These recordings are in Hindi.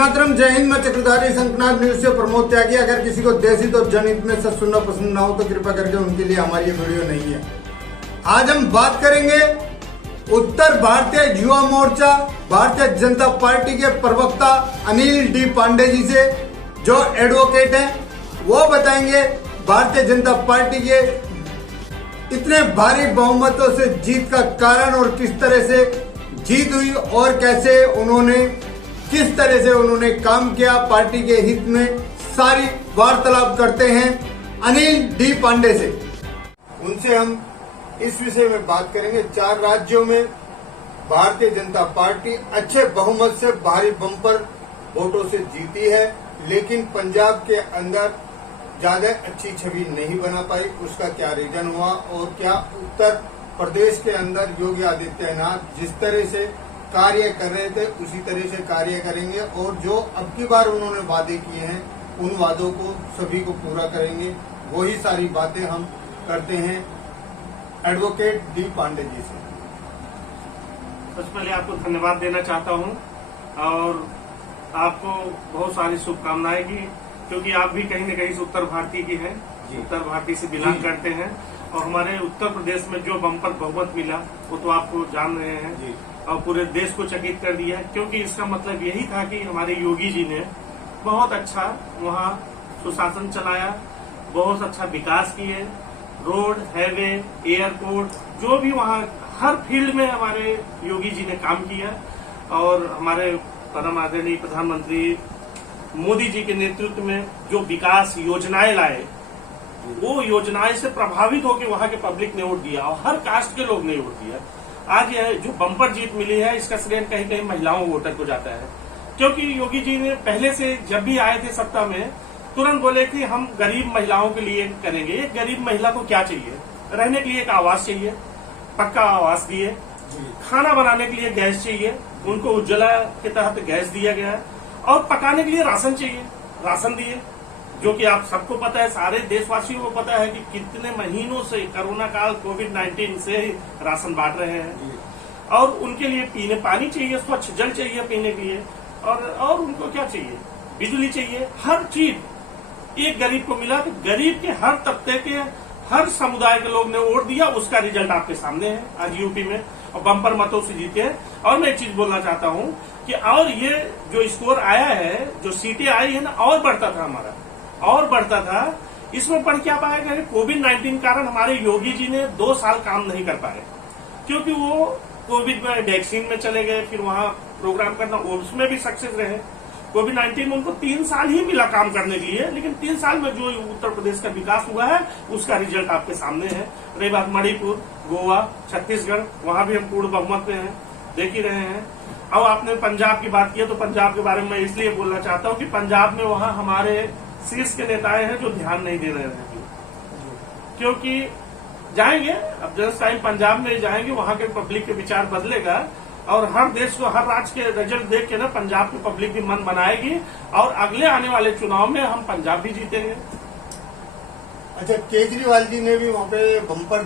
मातरम, जय हिंद। मैं चक्रधारी शंखनाथ न्यूज से प्रमोद त्यागी। अगर किसी को देश हित और जनहित में सच सुनना पसंद ना हो तो कृपया करके उनके लिए हमारी ये वीडियो नहीं है। आज हम बात करेंगे उत्तर भारतीय युवा मोर्चा भारतीय जनता पार्टी के प्रवक्ता अनिल डी पांडे जी से, जो एडवोकेट हैं। वो बताएंगे भारतीय जनता पार्टी के इतने भारी बहुमतों से जीत का कारण और किस तरह से जीत हुई और कैसे किस तरह से उन्होंने काम किया पार्टी के हित में। सारी वार्तालाप करते हैं अनिल डी पांडे से। उनसे हम इस विषय में बात करेंगे। 4 राज्यों में भारतीय जनता पार्टी अच्छे बहुमत से भारी बम्पर वोटों से जीती है, लेकिन पंजाब के अंदर ज्यादा अच्छी छवि नहीं बना पाई। उसका क्या रीजन हुआ और क्या उत्तर प्रदेश के अंदर योगी आदित्यनाथ जिस तरह से कार्य कर रहे थे उसी तरह से कार्य करेंगे और जो अब की बार उन्होंने वादे किए हैं उन वादों को सभी को पूरा करेंगे। वही सारी बातें हम करते हैं एडवोकेट डी पांडे जी से। सबसे पहले आपको धन्यवाद देना चाहता हूं और आपको बहुत सारी शुभकामनाएं की, क्योंकि आप भी कहीं न कहीं से उत्तर भारतीय की हैं, उत्तर भारतीय से बिलोंग करते हैं और हमारे उत्तर प्रदेश में जो बम्पर बहुमत मिला वो तो आपको जान रहे हैं और पूरे देश को चकित कर दिया है। क्योंकि इसका मतलब यही था कि हमारे योगी जी ने बहुत अच्छा वहाँ सुशासन चलाया, बहुत अच्छा विकास किए, रोड, हाईवे, एयरपोर्ट, जो भी वहाँ हर फील्ड में हमारे योगी जी ने काम किया। और हमारे परम आदरणीय प्रधानमंत्री मोदी जी के नेतृत्व में जो विकास योजनाएं लाए, वो योजनाएं से प्रभावित होकर वहाँ के पब्लिक ने वोट दिया और हर कास्ट के लोग ने वोट दिया। आज यह जो बम्पर जीत मिली है इसका श्रेय कहीं कहीं महिलाओं वोटर को जाता है, क्योंकि योगी जी ने पहले से जब भी आए थे सत्ता में तुरंत बोले कि हम गरीब महिलाओं के लिए करेंगे। एक गरीब महिला को क्या चाहिए? रहने के लिए एक आवास चाहिए, पक्का आवास दिए। खाना बनाने के लिए गैस चाहिए, उनको उज्ज्वला के तहत गैस दिया गया है। और पकाने के लिए राशन चाहिए, राशन दिए, जो कि आप सबको पता है, सारे देशवासियों को पता है कि कितने महीनों से कोरोना काल कोविड-19 से राशन बांट रहे हैं। और उनके लिए पीने पानी चाहिए, स्वच्छ जल चाहिए पीने के लिए, और उनको क्या चाहिए? बिजली चाहिए। हर चीज एक गरीब को मिला। तो गरीब के हर तबके के हर समुदाय के लोग ने वोट दिया। उसका रिजल्ट आपके सामने है आज यूपी में, और बम्पर मतों से जीते। और मैं एक चीज बोलना चाहता हूँ कि और ये जो स्कोर आया है, जो सीटें आई है ना, और बढ़ता था हमारा, और बढ़ता था। इसमें बढ़ क्या पाया गया? कोविड-19 कारण हमारे योगी जी ने 2 साल काम नहीं कर पाए, क्योंकि वो कोविड में वैक्सीन में चले गए, फिर वहां प्रोग्राम करना, उसमें भी सक्सेस रहे। कोविड-19 में उनको 3 साल ही मिला काम करने के लिए, लेकिन 3 साल में जो उत्तर प्रदेश का विकास हुआ है उसका रिजल्ट आपके सामने है। रही बात मणिपुर, गोवा, छत्तीसगढ़, वहां भी हम पूर्ण बहुमत में हैं, देख ही रहे हैं। अब आपने पंजाब की बात की, तो पंजाब के बारे में मैं इसलिए बोलना चाहता हूँ कि पंजाब में वहां हमारे शीर्ष के नेताएं हैं जो ध्यान नहीं दे रहे हैं, क्योंकि जाएंगे अब जिस टाइम पंजाब में जाएंगे वहां के पब्लिक के विचार बदलेगा और हर देश को, हर राज्य के रिजल्ट देख के ना पंजाब की पब्लिक भी मन बनाएगी और अगले आने वाले चुनाव में हम पंजाब भी जीतेंगे। अच्छा, केजरीवाल जी ने भी वहाँ पे बम्पर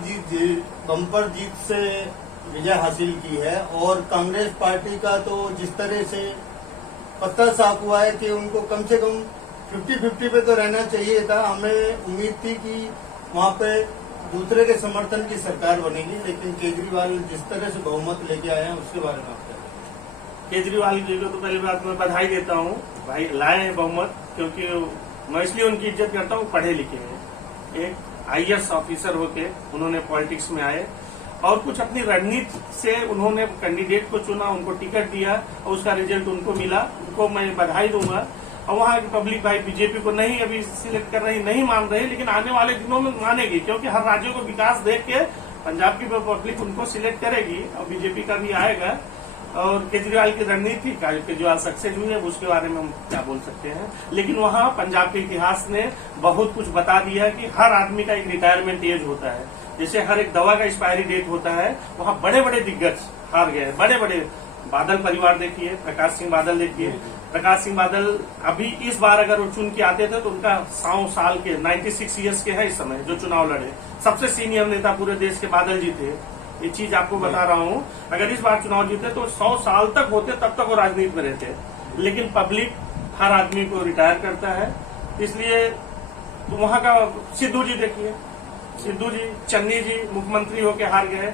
जीत से विजय हासिल की है और कांग्रेस पार्टी का तो जिस तरह से पत्ता साफ हुआ है कि उनको कम से कम 50-50 पे तो रहना चाहिए था। हमें उम्मीद थी कि वहाँ पे दूसरे के समर्थन की सरकार बनेगी, लेकिन केजरीवाल जिस तरह से बहुमत लेके आए हैं उसके बारे में आप क्या? केजरीवाल जी को तो पहली बात मैं बधाई देता हूँ, भाई लाए हैं बहुमत, क्योंकि मैं इसलिए उनकी इज्जत करता हूँ, पढ़े लिखे हैं, एक IAS ऑफिसर होके उन्होंने पॉलिटिक्स में आए और कुछ अपनी रणनीति से उन्होंने कैंडिडेट को चुना, उनको टिकट दिया और उसका रिजल्ट उनको मिला। उनको मैं बधाई दूंगा। और वहाँ की पब्लिक भाई बीजेपी को नहीं अभी सिलेक्ट कर रही, नहीं मान रही, लेकिन आने वाले दिनों में मानेगी, क्योंकि हर राज्यों को विकास देख के पंजाब की पब्लिक उनको सिलेक्ट करेगी और बीजेपी का भी आएगा। और केजरीवाल की रणनीति का केजरीवाल सक्सेस हुई है उसके बारे में हम क्या बोल सकते हैं, लेकिन वहाँ पंजाब के इतिहास ने बहुत कुछ बता दिया कि हर आदमी का एक रिटायरमेंट एज होता है, जैसे हर एक दवा का एक्सपायरी डेट होता है। वहाँ बड़े बड़े दिग्गज हार गए, बड़े बड़े बादल परिवार देखिए, प्रकाश सिंह बादल देखिए। प्रकाश सिंह बादल अभी इस बार अगर वो चुन के आते थे तो उनका 100 साल के 96 ईयर्स के है इस समय जो चुनाव लड़े, सबसे सीनियर नेता पूरे देश के बादल जी थे। ये चीज आपको बता रहा हूँ, अगर इस बार चुनाव जीते तो 100 साल तक होते, तब तक वो राजनीति में रहते। लेकिन पब्लिक हर आदमी को रिटायर करता है। इसलिए तो वहां का सिद्धू जी देखिए, सिद्धू जी, चन्नी जी मुख्यमंत्री होके हार गए।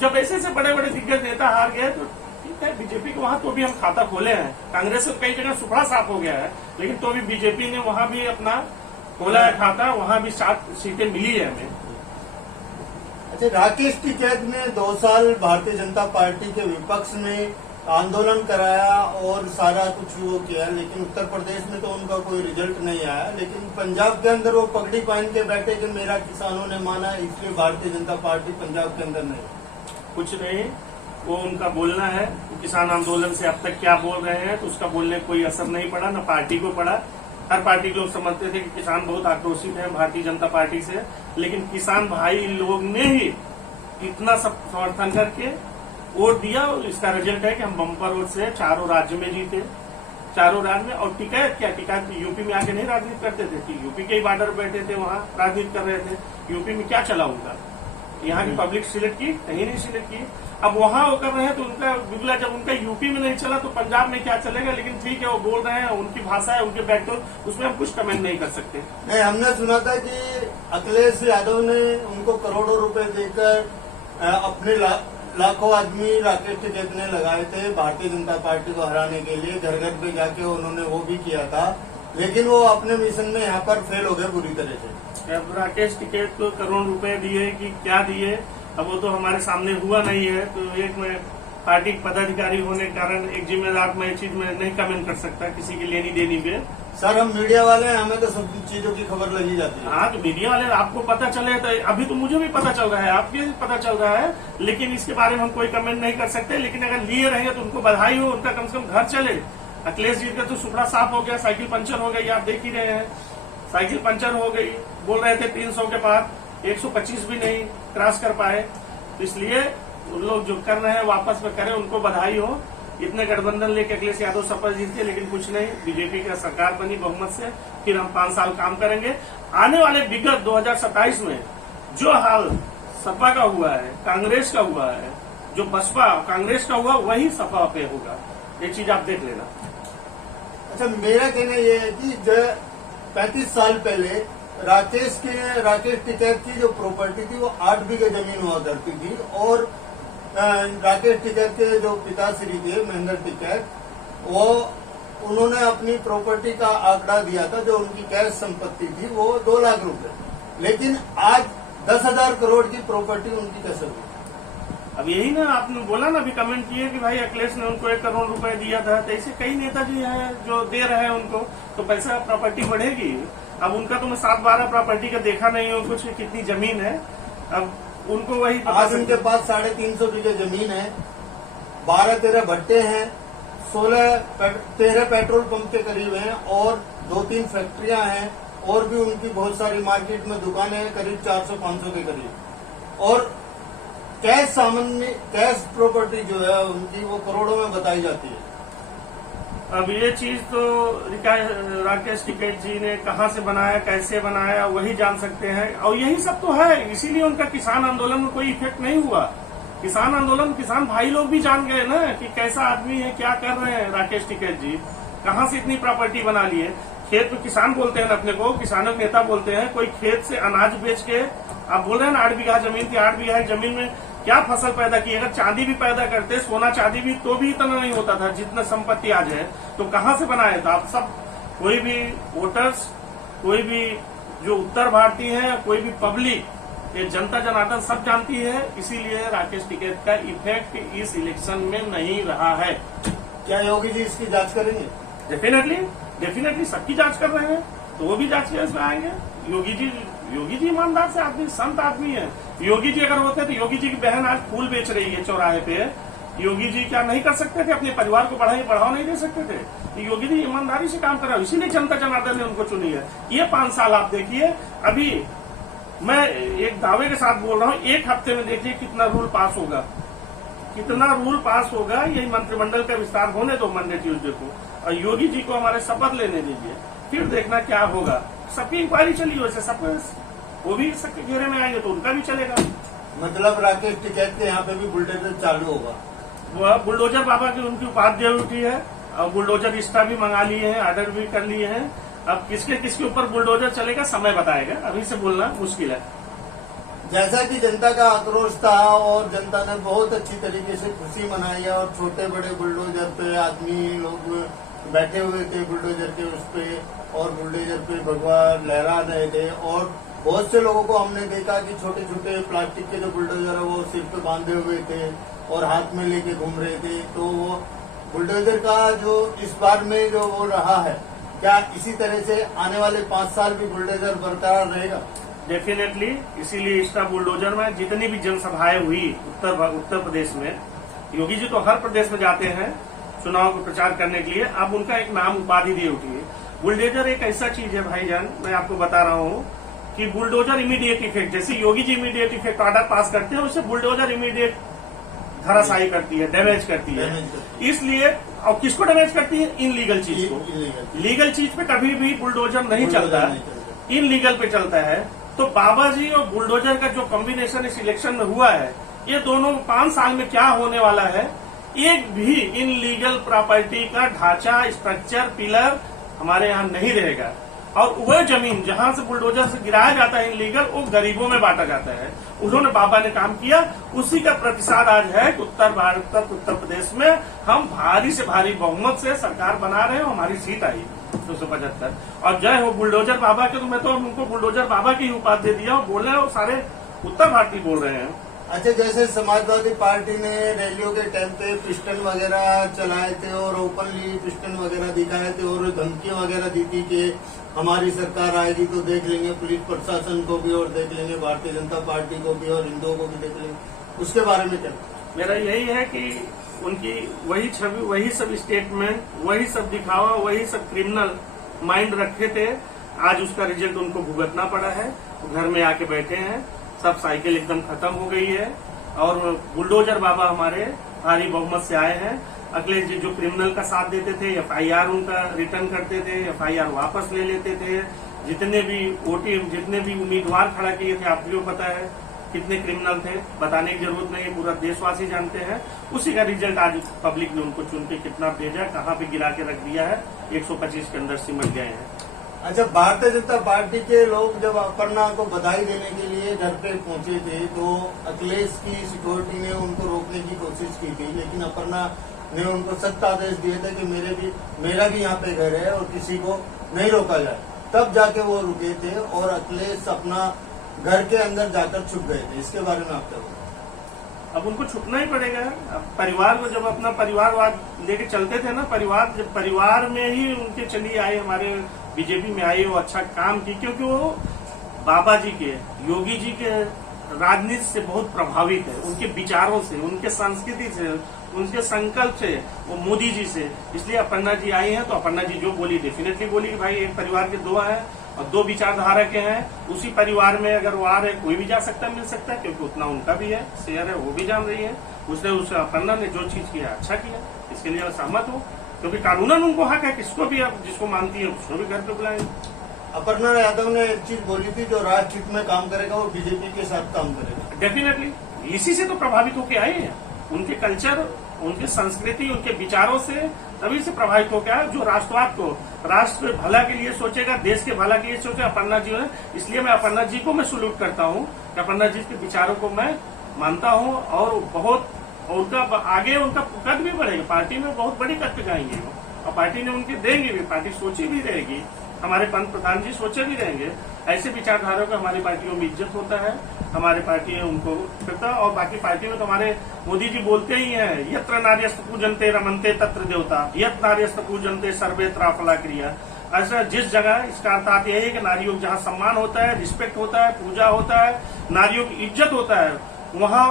जब ऐसे से बड़े बड़े दिग्गज नेता हार गए तो ठीक है, बीजेपी के वहां तो भी हम खाता खोले हैं। कांग्रेस से कई जगह सुपड़ा साफ हो गया है, लेकिन तो भी बीजेपी ने वहां भी अपना खोला है खाता, वहां भी 7 सीटें मिली है हमें। अच्छा, राकेश टिकैत ने 2 साल भारतीय जनता पार्टी के विपक्ष में आंदोलन कराया और सारा कुछ वो किया, लेकिन उत्तर प्रदेश में तो उनका कोई रिजल्ट नहीं आया। लेकिन पंजाब के अंदर वो पगड़ी पहन के बैठे कि मेरा किसानों ने माना, इसलिए भारतीय जनता पार्टी पंजाब के अंदर नहीं। कुछ नहीं, वो उनका बोलना है। किसान आंदोलन से अब तक क्या बोल रहे हैं, तो उसका बोलने कोई असर नहीं पड़ा, न पार्टी को पड़ा। हर पार्टी के लोग समझते थे कि किसान बहुत आक्रोशित है भारतीय जनता पार्टी से, लेकिन किसान भाई लोग ने ही इतना सब समर्थन करके वोट दिया। इसका रिजल्ट है कि हम बम्पर वोट से चारों राज्य में जीते, चारों राज्य में। और टिकैत क्या, टिकैत यूपी में आके नहीं राजनीति करते थे, यूपी के ही बॉर्डर बैठे थे, वहां राजनीति कर रहे थे। यूपी में क्या चला उनका, यहाँ की पब्लिक सिलेक्ट की, कहीं नहीं सिलेक्ट की। अब वहां वो कर रहे हैं तो उनका बिगला, जब उनका यूपी में नहीं चला तो पंजाब में क्या चलेगा। लेकिन ठीक है, वो बोल रहे हैं, उनकी भाषा है, उनके बैकटोन, उसमें हम कुछ कमेंट नहीं कर सकते। नहीं, हमने सुना था कि अखिलेश यादव ने उनको करोड़ों रुपए देकर अपने लाखों आदमी राकेश टिकैत ने लगाए थे भारतीय जनता पार्टी को हराने के लिए। घर घर पे जाके उन्होंने वो भी किया था, लेकिन वो अपने मिशन में यहाँ पर फेल हो गए बुरी तरह से। अब राकेश टिकैत को करोड़ रुपए दिए कि क्या दिए, अब वो तो हमारे सामने हुआ नहीं है। तो एक मैं पार्टी पदाधिकारी होने के कारण एक जिम्मेदार मैं चीज में नहीं कमेंट कर सकता किसी की लेनी देनी पे। सर, हम मीडिया वाले हैं, हमें तो सब चीजों की खबर लगी जाती है। हाँ, तो मीडिया वाले आपको पता चले तो अभी तो मुझे भी पता चल रहा है, आपके भी पता चल रहा है, लेकिन इसके बारे में हम कोई कमेंट नहीं कर सकते। लेकिन अगर लिए रहेंगे तो उनको बधाई हो, उनका कम से कम घर चले। अखिलेश जी का तो सुपड़ा साफ हो गया, साइकिल पंचर हो गई, आप देख ही रहे हैं, साइकिल पंचर हो गई। बोल रहे थे 300 के बाद 125 भी नहीं क्रॉस कर पाए। तो इसलिए उन लोग जो कर रहे हैं वापस में करें, उनको बधाई हो। इतने गठबंधन लेके अखिलेश यादव शपथ जीते, लेकिन कुछ नहीं, बीजेपी का सरकार बनी बहुमत से। फिर हम 5 साल काम करेंगे। आने वाले विगत 2027 में जो हाल सपा का हुआ है, कांग्रेस का हुआ है, जो बसपा कांग्रेस का हुआ, वही सपा पे होगा। ये चीज आप देख लेना। अच्छा, मेरा कहना यह है कि जो 35 साल पहले राकेश टिकैत की जो प्रॉपर्टी थी वो 8 बीघे जमीन हुआ करती थी, और राकेश टिकैत के जो पिताश्री थे महेंद्र टिकैत, वो उन्होंने अपनी प्रॉपर्टी का आंकड़ा दिया था, जो उनकी कैश संपत्ति थी वो 2 लाख रुपए। लेकिन आज 10,000 करोड़ की प्रॉपर्टी उनकी कैसे हुई? अब यही ना आपने बोला ना, अभी कमेंट किए कि भाई अखिलेश ने उनको 1 करोड़ रुपए दिया था। तो ऐसे कई नेताजी हैं जो दे रहे हैं उनको, तो पैसा प्रॉपर्टी बढ़ेगी। अब उनका तो मैं 7-12 प्रॉपर्टी का देखा नहीं हूँ, कुछ कितनी जमीन है, अब उनको वही आज उनके पास 350 बीघे जमीन है, 12-13 भट्टे हैं, 13 पेट्रोल पंप के करीब हैं, और 2-3 फैक्ट्रियां हैं, और भी उनकी बहुत सारी मार्केट में दुकानें हैं, करीब 400-500 के करीब। और कैश प्रॉपर्टी जो है उनकी वो करोड़ों में बताई जाती है। अब ये चीज तो राकेश टिकैत जी ने कहाँ से बनाया, कैसे बनाया, वही जान सकते हैं। और यही सब तो है, इसीलिए उनका किसान आंदोलन में कोई इफेक्ट नहीं हुआ। किसान आंदोलन, किसान भाई लोग भी जान गए ना कि कैसा आदमी है, क्या कर रहे हैं राकेश टिकैत जी, कहाँ से इतनी प्रॉपर्टी बना ली है। खेत में किसान बोलते हैं अपने को, किसानों के नेता बोलते हैं, कोई खेत से अनाज बेच के, आप बोल रहे हैं ना 8 बीघा जमीन थी, 8 बीघा जमीन में क्या फसल पैदा की। अगर चांदी भी पैदा करते, सोना चांदी भी, तो भी इतना नहीं होता था जितना संपत्ति आज है। तो कहाँ से बनाया था? आप सब, कोई भी वोटर्स, कोई भी जो उत्तर भारतीय है, कोई भी पब्लिक, ये जनता जनार्दन सब जानती है। इसीलिए राकेश टिकैत का इफेक्ट इस इलेक्शन में नहीं रहा है। क्या योगी जी इसकी जांच करेंगे? डेफिनेटली सबकी जांच कर रहे हैं, तो वो भी जांच के इसमें आएंगे। योगी जी ईमानदार से आदमी, संत आदमी है। योगी जी अगर होते तो योगी जी की बहन आज फूल बेच रही है चौराहे पे, योगी जी क्या नहीं कर सकते थे? अपने परिवार को बढ़ावा नहीं दे सकते थे? योगी जी ईमानदारी से काम कर रहा है, इसीलिए जनता जनार्दन ने उनको चुनी है। ये 5 साल आप देखिए, अभी मैं एक दावे के साथ बोल रहा हूँ, 1 हफ्ते में देखिए कितना रूल पास होगा, कितना रूल पास होगा। यही मंत्रिमंडल का विस्तार होने दो मंडे ट्यूजडे को, और योगी जी को हमारे शपथ लेने दीजिए, फिर देखना क्या होगा। सबकी इंक्वायरी चली, वैसे सब वो भी सबके घेरे में आएंगे तो उनका भी चलेगा। मतलब राकेश टिकैत के यहाँ पे भी बुलडोजर चालू होगा? वो बुलडोजर बाबा की उनकी उपाध्याय उठी है, और बुलडोजर स्टा भी मंगा लिए हैं, ऑर्डर भी कर लिए हैं। अब किसके किसके ऊपर बुलडोजर चलेगा समय बताएगा, अभी से बोलना मुश्किल है। जैसा कि जनता का आक्रोश था और जनता ने बहुत अच्छी तरीके से खुशी मनाई है और छोटे बड़े बुलडोजर पे आदमी लोग बैठे हुए थे बुलडोजर के उस पे, और बुलडोजर पे भगवा लहरा रहे थे। और बहुत से लोगों को हमने देखा कि छोटे छोटे प्लास्टिक के जो बुलडोजर है वो सिर पे बांधे हुए थे और हाथ में लेके घूम रहे थे। तो वो बुलडोजर का जो इस बार में जो वो रहा है, क्या इसी तरह से आने वाले 5 साल भी बुलडोजर बरकरार रहेगा? डेफिनेटली, इसीलिए स्टा बुलडोजर में जितनी भी जनसभाएं हुई उत्तर प्रदेश में, योगी जी तो हर प्रदेश में जाते हैं चुनाव को प्रचार करने के लिए। अब उनका एक नाम उपाधि दे उठी है। बुलडोजर एक ऐसा चीज है भाईजान, मैं आपको बता रहा हूँ कि बुलडोजर इमीडिएट इफेक्ट, जैसे Yogi ji immediate effect order pass करते हैं, उससे बुलडोजर इमीडिएट धराशायी करती है, डैमेज करती है। इसलिए और किसको डैमेज करती है? इनलीगल चीज को। लीगल चीज पे कभी भी बुलडोजर नहीं चलता, इनलीगल पे चलता है। तो बाबा जी और बुलडोजर का जो कॉम्बिनेशन इस इलेक्शन में हुआ है, ये दोनों 5 साल में क्या होने वाला है, एक भी इनलीगल प्रॉपर्टी का ढांचा, स्ट्रक्चर, पिलर हमारे यहाँ नहीं रहेगा। और वह जमीन जहां से बुलडोजर से गिराया जाता है इनलीगल, वो गरीबों में बांटा जाता है। उन्होंने बाबा ने काम किया, उसी का प्रतिसाद आज है कि उत्तर भारत, उत्तर प्रदेश में हम भारी से भारी बहुमत से सरकार बना रहे हैं। हमारी सीट आई 275 और जय हो बुलडोजर बाबा के। तो मैं तो उनको बुलडोजर बाबा की उपाधि दे दिया और बोल रहे हैं, वो सारे उत्तर भारतीय बोल रहे हैं। अच्छा, जैसे समाजवादी पार्टी ने रैलियों के टाइम पे पिस्टन वगैरह चलाए थे और ओपनली पिस्टन वगैरह दिखाए थे और धमकियां वगैरह दी थी कि हमारी सरकार आएगी तो देख लेंगे पुलिस प्रशासन को भी और देख लेंगे भारतीय जनता पार्टी को भी और हिंदुओं को भी देख लेंगे, उसके बारे में क्या? मेरा यही है कि उनकी वही छवि, वही सब स्टेटमेंट, वही सब दिखावा, वही सब क्रिमिनल माइंड रखे थे। आज उसका रिजल्ट उनको भुगतना पड़ा है। घर में आके बैठे हैं, सब साइकिल एकदम खत्म हो गई है। और बुलडोजर बाबा हमारे भारी बहुमत से आए हैं। अखिलेश जी जो क्रिमिनल का साथ देते थे, एफआईआर उनका रिटर्न करते थे, एफआईआर वापस ले लेते थे। जितने भी वोटी, जितने भी उम्मीदवार खड़ा किए थे, आपको पता है कितने क्रिमिनल थे, बताने की जरूरत नहीं है, पूरा देशवासी जानते हैं। उसी का रिजल्ट आज पब्लिक ने उनको चुन के कितना भेजा, कहाँ पे गिरा के रख दिया है, 125 के अंदर सिमट गए हैं। अच्छा, भारतीय जनता पार्टी के लोग जब अपर्णा को बधाई देने के लिए घर पे पहुंचे थे तो अखिलेश की सिक्योरिटी ने उनको रोकने की कोशिश की थी, लेकिन अपर्णा ने उनको सख्त आदेश दिए थे कि मेरा भी यहाँ पे घर है और किसी को नहीं रोका जाए। तब जाके वो रुके थे और अखिलेश अपना घर के अंदर जाकर छुप गए थे। इसके बारे में आप क्या बोलते? अब उनको छुपना ही पड़ेगा। अब परिवार को जब अपना परिवारवाद लेके चलते थे ना, परिवार में ही उनके चलिए आए, हमारे बीजेपी में आए, वो अच्छा काम की, क्योंकि वो बाबा जी के, योगी जी के राजनीति से बहुत प्रभावित है, उनके विचारों से, उनके संस्कृति से, उनके संकल्प से, वो मोदी जी से। इसलिए अपर्णा जी आई हैं तो अपर्णा जी जो बोली डेफिनेटली बोली कि भाई एक परिवार के 2 हैं और 2 विचारधारा के हैं। उसी परिवार में अगर वो आ रहे, कोई भी जा सकता है, मिल सकता है, क्योंकि उतना उनका भी है, शेयर है, वो भी जान रही है। उसने उस अपर्णा ने जो चीज किया अच्छा किया, इसके लिए सहमत हो, क्योंकि कानूनन उनको हक है, किसको भी आप जिसको मानती है उसको भी घर पे बुलाएंगे। अपर्णा यादव ने एक चीज बोली थी, जो राष्ट्र हित में काम करेगा वो बीजेपी के साथ काम करेगा। डेफिनेटली, इसी से तो प्रभावित होके आए हैं। उनके कल्चर, उनकी संस्कृति, उनके विचारों से तभी से प्रभावित होकर आया। जो राष्ट्रवाद को, राष्ट्र भला के लिए सोचेगा, देश के भला के लिए सोचेगा, अपर्णा जी है। इसलिए मैं अपर्णा जी को मैं सल्यूट करता हूँ कि अपर्णा जी के विचारों को मैं मानता हूँ और बहुत उनका आगे उनका कद भी बढ़ेगा। पार्टी में बहुत बड़ी कद पे जाएंगे वो, और पार्टी ने उनके देंगे भी, पार्टी सोची भी रहेगी, हमारे पंत प्रधान जी सोचे भी रहेंगे। ऐसे विचारधारा का हमारी पार्टियों में इज्जत होता है, हमारे पार्टी उनको करता। और बाकी पार्टी में तो हमारे मोदी जी बोलते ही हैं, यत्र नार्यस्त पूजनते रमनते तत्र देवता, यत नार्यस्त पूजनते सर्वेत्र फला क्रिया। ऐसा जिस जगह, इसका अर्थ यही है कि नारियों जहाँ सम्मान होता है, रिस्पेक्ट होता है, पूजा होता है, नारियों की इज्जत होता है, वहाँ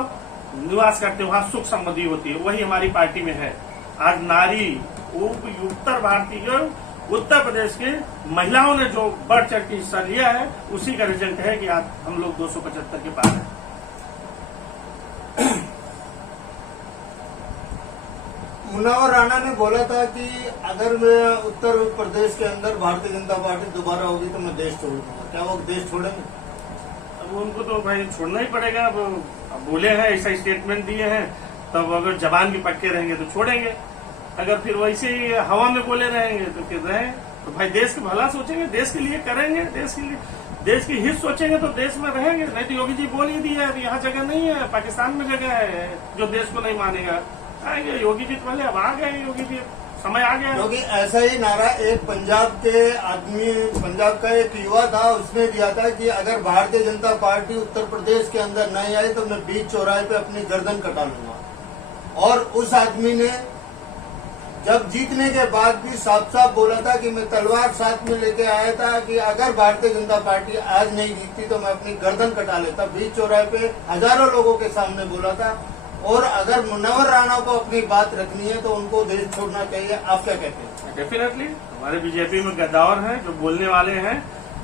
निवास करते, वहाँ सुख समृद्धि होती है। वही हमारी पार्टी में है। आज नारी, उत्तर भारतीय, उत्तर प्रदेश के महिलाओं ने जो बढ़ चढ़ के हिस्सा लिया है, उसी का रिजल्ट है कि आज हम लोग 275 के पार हैं। मुनावर राणा ने बोला था कि अगर मैं उत्तर प्रदेश के अंदर भारतीय जनता पार्टी दोबारा होगी तो मैं देश छोड़ दूंगा। क्या वो देश छोड़ेंगे? अब उनको तो भाई छोड़ना ही पड़ेगा। अब बोले हैं, ऐसा स्टेटमेंट दिए हैं, तब अगर जबान भी पक्के रहेंगे तो छोड़ेंगे। अगर फिर वैसे ही हवा में बोले रहेंगे तो फिर रहे तो भाई देश का भला सोचेंगे, देश के लिए करेंगे, देश की हित सोचेंगे तो देश में रहेंगे। नहीं तो योगी जी बोल ही दिया है यहाँ जगह नहीं है, पाकिस्तान में जगह है जो देश को नहीं मानेगा। आएंगे योगी जी, पहले अब आ गए योगी जी, समय आ गया। क्योंकि ऐसा ही नारा एक पंजाब के आदमी, पंजाब का एक युवा था, उसने दिया था कि अगर भारतीय जनता पार्टी उत्तर प्रदेश के अंदर नहीं आई तो मैं बीच चौराहे पे अपनी गर्दन कटा लूंगा। और उस आदमी ने जब जीतने के बाद भी साफ साफ बोला था कि मैं तलवार साथ में लेके आया था कि अगर भारतीय जनता पार्टी आज नहीं जीतती तो मैं अपनी गर्दन कटा लेता। बीच चौराहे पे हजारों लोगों के सामने बोला था। और अगर मुनव्वर राणा को अपनी बात रखनी है तो उनको देश छोड़ना चाहिए। आप क्या कहते हैं? डेफिनेटली हमारे बीजेपी में गद्दावर हैं जो बोलने वाले हैं,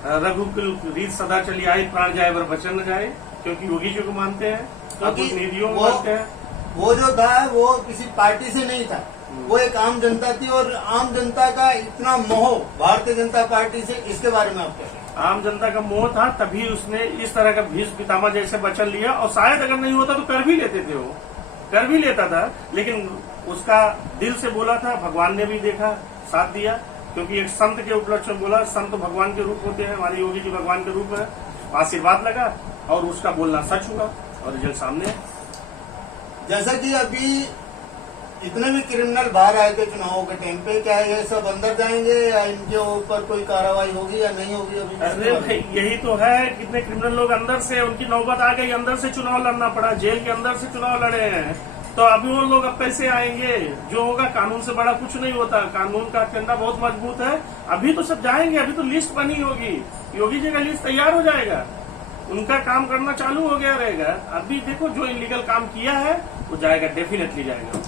रघुकुल रीत सदा चली आई, प्राण जाए वर बचन न जाए, क्योंकि योगी जी को मानते हैं, कुछ नीतियों को मानते हैं। वो जो था वो किसी पार्टी से नहीं था, वो एक आम जनता थी। और आम जनता का इतना मोह भारतीय जनता पार्टी से, इसके बारे में आप क्या कहते हैं? आम जनता का मोह था तभी उसने इस तरह का भीष्म पितामह जैसे वचन लिया। और शायद अगर नहीं होता तो कर भी लेते थे, वो कर भी लेता था, लेकिन उसका दिल से बोला था। भगवान ने भी देखा, साथ दिया, क्योंकि एक संत के उपलक्ष्य में बोला। संत भगवान के रूप होते हैं, हमारे योगी जी भगवान के रूप है। आशीर्वाद लगा और उसका बोलना सच हुआ और रिजल्ट सामने है। जैसा कि अभी इतने भी क्रिमिनल बाहर आए थे चुनावों के टाइम पे, क्या ये सब अंदर जाएंगे या इनके ऊपर कोई कार्रवाई होगी या नहीं होगी? अरे भाई यही तो है, कितने क्रिमिनल लोग अंदर से, उनकी नौबत आ गई, अंदर से चुनाव लड़ना पड़ा, जेल के अंदर से चुनाव लड़े हैं। तो अभी वो लोग अब कैसे आएंगे? जो होगा, कानून से बड़ा कुछ नहीं होता, कानून का डंडा बहुत मजबूत है। अभी तो सब जाएंगे, अभी तो लिस्ट बनी होगी, योगी जी का लिस्ट तैयार हो जाएगा, उनका काम करना चालू हो गया रहेगा। अभी देखो जो इलीगल काम किया है वो जाएगा, डेफिनेटली जाएगा।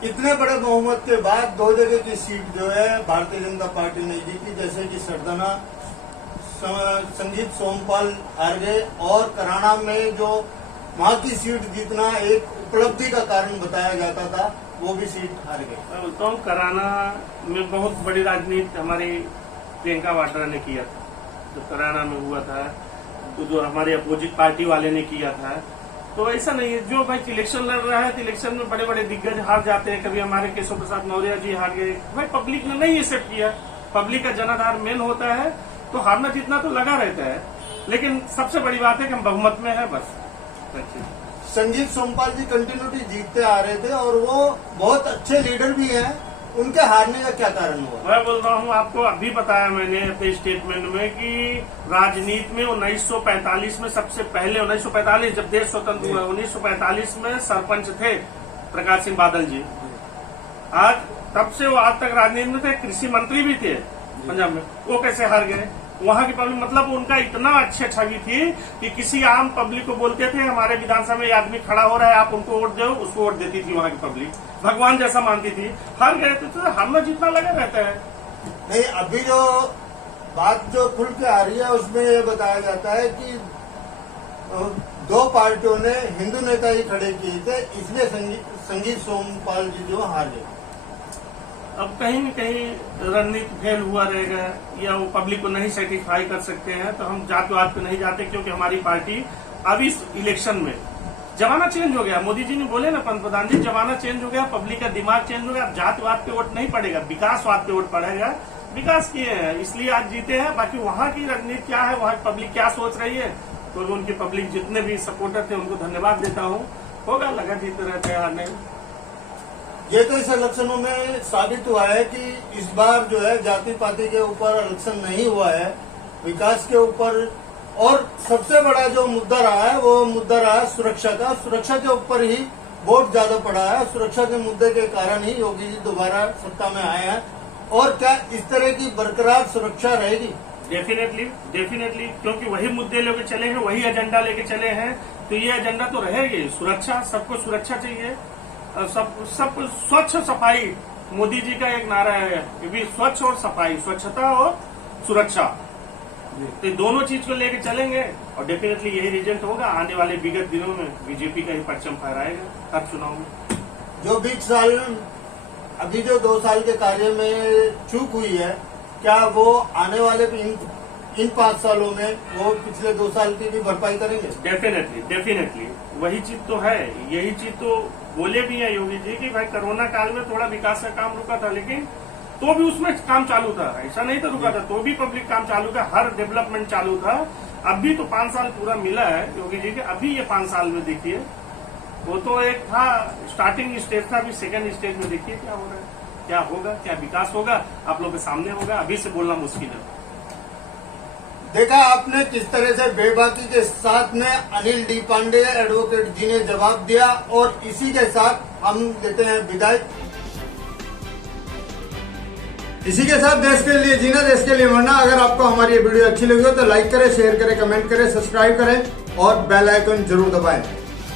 इतने बड़े बहुमत के बाद 2 जगह की सीट जो है भारतीय जनता पार्टी ने जीती, जैसे कि सरदाना संजीत सोमपाल हार गए, और कराना में जो वहां की सीट जीतना एक उपलब्धि का कारण बताया जाता था, वो भी सीट हार गए। मैं बोलता हूँ कराना में बहुत बड़ी राजनीति हमारी प्रियंका वाड्रा ने किया था, जो कराना में हुआ था, तो जो हमारे अपोजिट पार्टी वाले ने किया था। तो ऐसा नहीं है, जो भाई इलेक्शन लड़ रहा है तो इलेक्शन में बड़े बड़े दिग्गज हार जाते हैं। कभी हमारे केशव प्रसाद मौर्य जी हार गए, भाई पब्लिक ने नहीं एक्सेप्ट किया। पब्लिक का जनाधार मेन होता है, तो हारना जीतना तो लगा रहता है, लेकिन सबसे बड़ी बात है कि हम बहुमत में है, बस। संजीत सोमपाल जी कंटिन्यूटी जीतते आ रहे थे और वो बहुत अच्छे लीडर भी हैं, उनके हारने का क्या कारण हुआ? मैं बोल रहा हूँ, आपको अभी बताया मैंने अपने स्टेटमेंट में कि राजनीति में 1945 में सबसे पहले, 1945 जब देश स्वतंत्र हुआ, 1945 में सरपंच थे प्रकाश सिंह बादल जी। आज तब से वो आज तक राजनीति में थे, कृषि मंत्री भी थे पंजाब में। वो कैसे हार गए? वहाँ की पब्लिक, मतलब उनका इतना अच्छी छवि थी कि किसी आम पब्लिक को बोलते थे हमारे विधानसभा में ये आदमी खड़ा हो रहा है, आप उनको वोट दो, उसको वोट देती थी वहाँ की पब्लिक, भगवान जैसा मानती थी। हार गए तो हारना जीतना लगा रहता है। नहीं, अभी जो बात जो खुल के आ रही है उसमें ये बताया जाता है कि 2 पार्टियों ने हिंदू नेता ही खड़े किए थे, इसलिए संजीत सोमपाल जी जो हार गए। अब कहीं न कहीं रणनीति फेल हुआ रहेगा, या वो पब्लिक को नहीं सेटिस्फाई कर सकते हैं। तो हम जातिवाद पे नहीं जाते, क्योंकि हमारी पार्टी अब इस इलेक्शन में जमाना चेंज हो गया। मोदी जी ने बोले ना, पंतप्रधान जी, जमाना चेंज हो गया, पब्लिक का दिमाग चेंज हो गया। अब जातिवाद पे वोट नहीं पड़ेगा, विकासवाद पे वोट पड़ेगा। विकास किए हैं इसलिए आज जीते हैं। बाकी वहाँ की रणनीति क्या है, वहाँ की पब्लिक क्या सोच रही है, तो उनकी पब्लिक जितने भी सपोर्टर थे उनको धन्यवाद देता हूँ। होगा, लगा जीते रहते हैं, हारने। ये तो इस इलेक्शनों में साबित हुआ है कि इस बार जो है जाति पाति के ऊपर इलेक्शन नहीं हुआ है, विकास के ऊपर। और सबसे बड़ा जो मुद्दा रहा है वो मुद्दा रहा है सुरक्षा का। सुरक्षा के ऊपर ही वोट ज्यादा पड़ा है। सुरक्षा के मुद्दे के कारण ही योगी जी दोबारा सत्ता में आए हैं। और क्या इस तरह की बरकरार सुरक्षा रहेगी? डेफिनेटली, क्योंकि वही मुद्दे लेके चले हैं, वही एजेंडा लेके चले हैं, तो ये एजेंडा तो रहेगी। सुरक्षा, सबको सुरक्षा चाहिए, सब स्वच्छ सफाई। मोदी जी का एक नारा है, ये भी स्वच्छ और सफाई, स्वच्छता और सुरक्षा, तो दोनों चीज को लेके चलेंगे और डेफिनेटली यही रिजल्ट होगा। आने वाले विगत दिनों में बीजेपी का ही परचम फहराएगा हर चुनाव में। जो 20 साल, अभी जो 2 साल के कार्य में चूक हुई है, क्या वो आने वाले इन 5 सालों में वो पिछले 2 साल की भी भरपाई करेंगे? डेफिनेटली वही चीज तो है। यही चीज तो बोले भी है योगी जी कि भाई कोरोना काल में थोड़ा विकास का काम रुका था, लेकिन तो भी उसमें काम चालू था, ऐसा नहीं था रुका था, तो भी पब्लिक काम चालू था, हर डेवलपमेंट चालू था। अभी तो 5 साल पूरा मिला है योगी जी के, अभी ये 5 साल में देखिए, वो तो एक था स्टार्टिंग स्टेज था, अभी सेकंड स्टेज में देखिए क्या हो रहा है, क्या होगा, क्या विकास होगा, आप लोग के सामने होगा, अभी से बोलना मुश्किल है। देखा आपने किस तरह से बेबाकी के साथ में अनिल डी पांडे एडवोकेट जी ने जवाब दिया, और इसी के साथ हम लेते हैं विदाई। इसी के साथ देश के लिए जीना, देश के लिए मरना। अगर आपको हमारी ये वीडियो अच्छी लगी हो तो लाइक करें, शेयर करें, कमेंट करें, सब्सक्राइब करें और बेल आइकन जरूर दबाएं।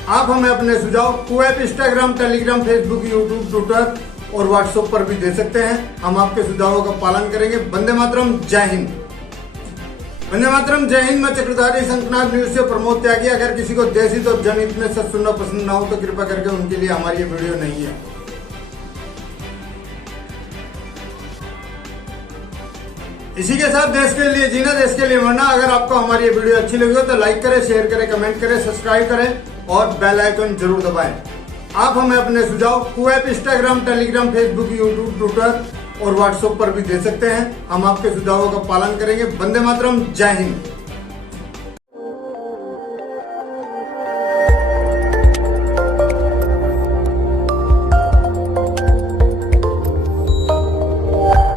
आप हमें अपने सुझाव QApp, Instagram, Telegram, Facebook, YouTube, Twitter और व्हाट्सएप पर भी दे सकते हैं। हम आपके सुझावों का पालन करेंगे। वंदे मातरम, जय हिंद। वंदे मातरम, जय हिंद। मैं चक्रधारी शंखनाद न्यूज से प्रमोद त्यागी। अगर किसी को देश हित और जनहित में सच सुनना पसंद ना हो तो कृपया करके उनके लिए हमारी ये वीडियो नहीं है। इसी के साथ देश के लिए जीना, देश के लिए मरना। अगर आपको हमारी ये वीडियो अच्छी लगी हो तो लाइक करें, शेयर करें, कमेंट करें, सब्सक्राइब करें और बेल आइकन जरूर दबाएं। आप हमें अपने सुझाव QApp, Instagram, Telegram, Facebook, YouTube, Twitter और व्हाट्सएप पर भी दे सकते हैं। हम आपके सुझावों का पालन करेंगे। वंदे मातरम, जय हिंद।